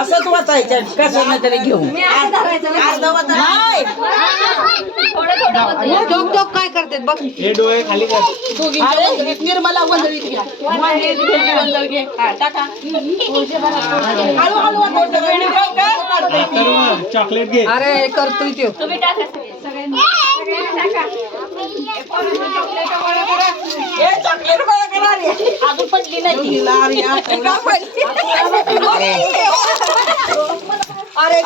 असंच वाचायचं कसं तरी घेऊन नाही डोक काय करतात बघ. हे डोळे खाली कर. निर्मला वंदळीत घ्या वंदळ घे टाका चॉकलेट घे. अरे करतोय त्यो. चॉकलेट गोळा करा रे. अजून पडली नाही अरे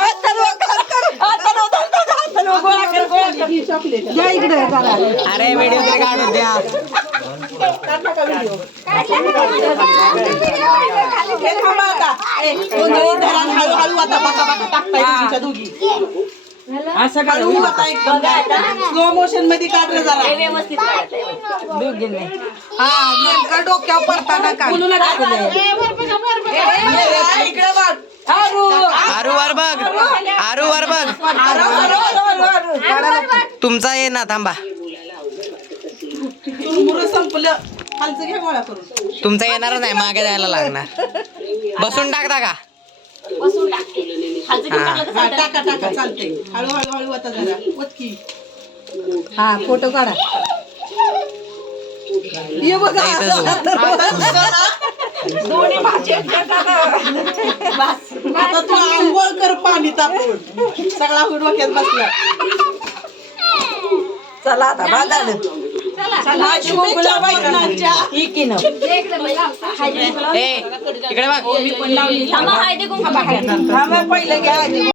या इकडे जरा. अरे व्हिडिओ तरी काढून द्या. हळूहळू आता बघा बघा टाकताय तुमच्या दोघी असं हळू आता एकदम स्लो मोशन मध्ये काढलं जरा हा नेमका डोक्यावर पडताना काय. इकडे बघ आरू वर बघ. आरू वर बघ. तुमचा ये ना थांबा. मुरं संपलं खालचं घ्या गोळा करून तुमचा येणार नाही मागे जायला लागणार. बसून टाकता का. हा, टाका टाका चालतंय हळूहळू हळू आता जरा वतकी हा फोटो काढा. ये बघा दोन्ही भाजी आता तू आंघोळ कर पाणी तापवून सगळा डोक्यात बसला चला आता बांधायला शुभेच्छा बायकांच्या ए इकडे बघ. पहिलं घ्या